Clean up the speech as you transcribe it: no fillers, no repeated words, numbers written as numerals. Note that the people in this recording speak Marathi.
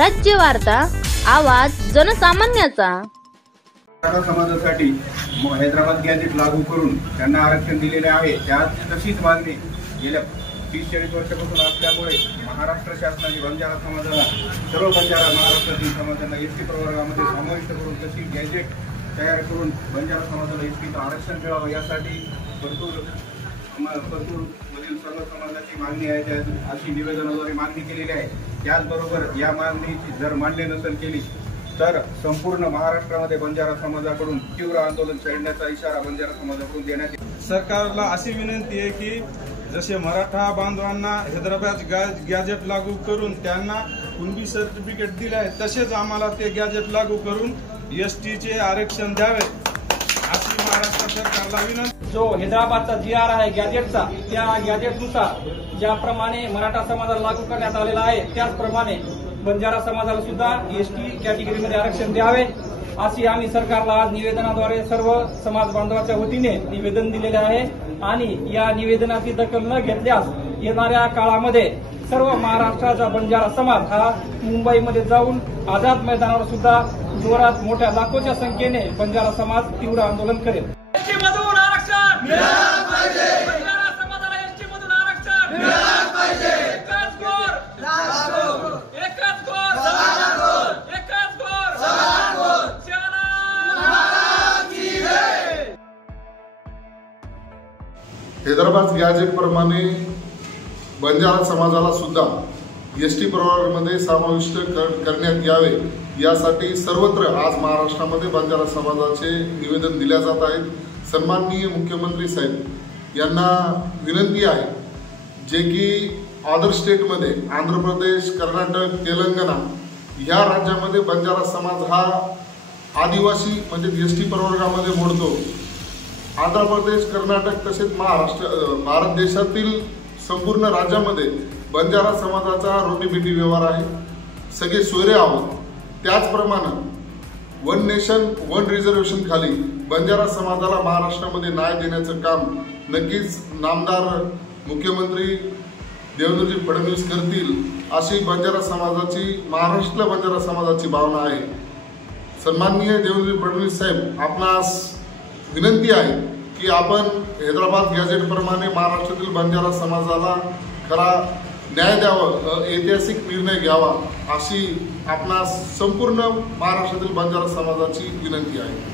स्वराज्य वार्ता, आवाज जनसामान्याचा। मराठा समाजासाठी हैदराबाद गॅजेट लागू करून त्यांना आरक्षण दिलेले आहे। त्यात तशीच मागणी गेल्या 30-40 वर्षापासून असल्यामुळे महाराष्ट्र शासनाने बंजारा समाजाला, सर्व बंजारा महाराष्ट्रातील समाजांना एसटी प्रवर्गामध्ये समाविष्ट करून तशी गॅजेट तयार करून बंजारा समाजाला एसटीचं आरक्षण मिळावं यासाठी भरपूर मधील सर्व समाजाची मागणी आहे। अशी निवेदनाद्वारे मागणी केलेली आहे। त्याचबरोबर या मागणीची जर मान्य नसेल केली तर संपूर्ण महाराष्ट्रामध्ये बंजारा समाजाकडून तीव्र आंदोलन छेडण्याचा इशारा बंजारा समाजाकडून देण्यात येईल। सरकारला अशी विनंती आहे की जसे मराठा बांधवांना हैदराबाद गॅजेट लागू करून त्यांना कुणबी सर्टिफिकेट दिले आहे, तसेच आम्हाला ते गॅजेट लागू करून एसटीचे आरक्षण द्यावे अशी महाराष्ट्र सरकारला विनंती। जो हैदराबादचा GR आहे गॅजेटचा, त्या गॅजेटनुसार ज्याप्रमाणे मराठा समाजाला लागू करण्यात आलेला आहे त्याचप्रमाणे बंजारा समाजाला सुद्धा एसटी कॅटेगरीमध्ये आरक्षण द्यावे अशी आम्ही सरकारला आज निवेदनाद्वारे सर्व समाज बांधवाच्या वतीने निवेदन दिलेले आहे। आणि या निवेदनाची दखल न घेतल्यास येणाऱ्या काळामध्ये सर्व महाराष्ट्राचा बंजारा समाज हा मुंबईमध्ये जाऊन आझाद मैदानावर सुद्धा जोरात मोठ्या लाखोच्या संख्येने बंजारा समाज तीव्र आंदोलन करेल। हैदराबाद गॅजेट प्रमाणे बंजारा समाजाला सुद्धा एसटी प्रवर्गामध्ये समाविष्ट करण्यात यावे यासाठी सर्वत्र आज महाराष्ट्रामध्ये बंजारा समाजाचे निवेदन दिल्या जात आहेत। सन्माननीय मुख्यमंत्री साहेब यांना विनंती आहे जे की अदर स्टेटमध्ये आंध्र प्रदेश, कर्नाटक, तेलंगणा ह्या राज्यामध्ये बंजारा समाज हा आदिवासी म्हणजे एसटी प्रवर्गामध्ये मोडतो। आंध्र प्रदेश, कर्नाटक तसेच महाराष्ट्र, भारत देशातील संपूर्ण राज्यामध्ये बंजारा समाजाचा रोटीबेटी व्यवहार आहे। सगळे सोयरे आहोत। त्याचप्रमाणे वन नेशन वन रिझर्वेशन खाली बंजारा समाजाला महाराष्ट्रामध्ये न्याय देण्याचं काम नक्कीच नामदार मुख्यमंत्री देवेंद्रजी फडणवीस करतील अशी बंजारा समाजाची, महाराष्ट्रातल्या बंजारा समाजाची भावना आहे। सन्माननीय देवेंद्रजी फडणवीस साहेब, आपणास विनंती आहे की आपण हैदराबाद गॅजेट प्रमाणे महाराष्ट्रातील बंजारा समाजाला खरा न्याय द्यावा, ऐतिहासिक निर्णय घ्यावा अशी आपणास संपूर्ण महाराष्ट्रातील बंजारा समाजाची विनंती आहे।